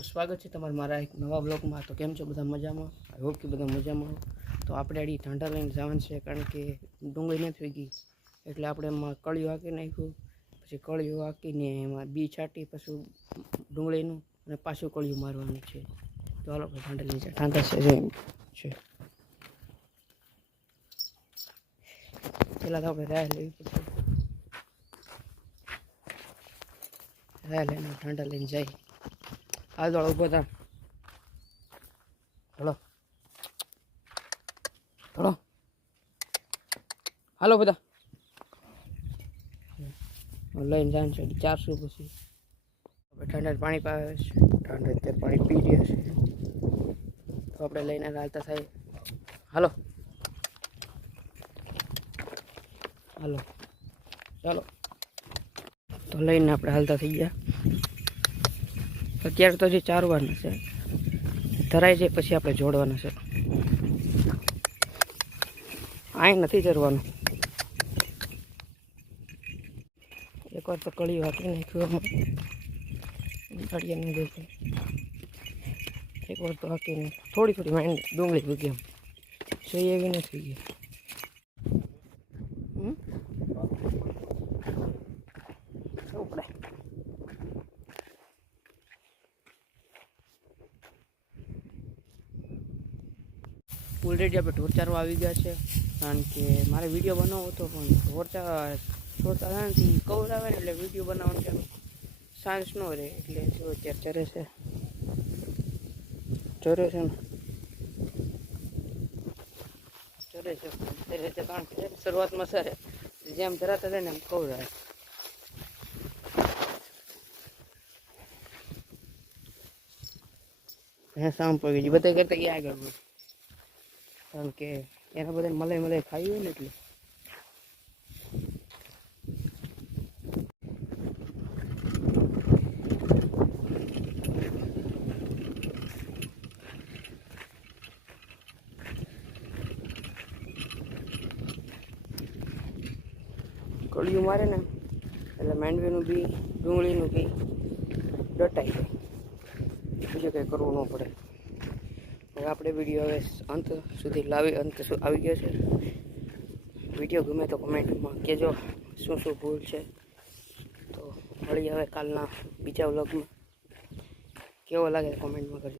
તો સ્વાગત છે તમારું મારા એક નવા બ્લોગમાં। તો કેમ છો બધા મજામાં? આઈ હોપ કે બધા મજામાં હો। તો આપણે આડી ઠંડા લઈને જવાનું છે, કારણ કે ડુંગળી નથી થઈ ગઈ એટલે આપણે એમાં કળિયું હાંકી નાખ્યું। પછી કળિયું હાંકીને એમાં બી છાંટી પછી ડુંગળીનું અને પાછું કળિયું મારવાનું છે। તો હાલો આપણે ઠંડા લઈ જાય। ઠંડા છે પહેલાં તો આપણે રાહ લેવી પડશે। રાહ લઈને ઠંડા લઈને જાય। હાલ દોડ ઊભો થા। હલો હલો હાલો બધા લઈને જાય છે 400 પછી આપણે ઠંડા પાણી પાવે છે। ઠંડા તે પાણી પી રહ્યા છે તો આપણે લઈને હાલતા થાય। હાલો હાલો ચાલો તો લઈને આપણે હાલતા થઈ ગયા। અત્યારે તો જે ચારવાના છે, ધરાઈ જાય પછી આપણે જોડવાના છે। અહીં નથી ચરવાનું। એકવાર તો કળિયું હાંકી નાખ્યું ગાડિયા નહીં દેખાય। એકવાર તો હાંકીને થોડી થોડી માઇન્ડ ડુંગળી ભૂગી એમ સહી એવી નથી ગઈ। ઓલરેડી આપણે ઢોર ચારવા આવી ગયા છે, કારણ કે મારે વિડીયો બનાવવો હતો પણ ઢોર છોડતા નથી કવર આવે ને એટલે વિડીયો બનાવવાનું છે સાંજ ન રહે, એટલે જો અત્યારે ચરે છે ને ચરે છે કારણ કે શરૂઆતમાં સરે જેમ ધરાતા થાય ને એમ કવર આવે। ભેંસ આમ પડી ગઈ બધા કરતા ક્યાં આગળ હોય, કારણ કે એના બધા મલાઈ ખાવી હોય ને એટલે કળિયું મારે ને એટલે માંડવીનું બી ડુંગળીનું બી દટાઈ જાય, બીજું કંઈ કરવું ન પડે। હવે આપણે વિડીયો હવે અંત સુધી આવી ગયો છે। વિડીયો ગમે તો કમેન્ટમાં કહેજો શું શું ભૂલ છે। તો મળીએ હવે કાલના બીજા વ્લોગમાં। કેવો લાગે કોમેન્ટમાં કરજો।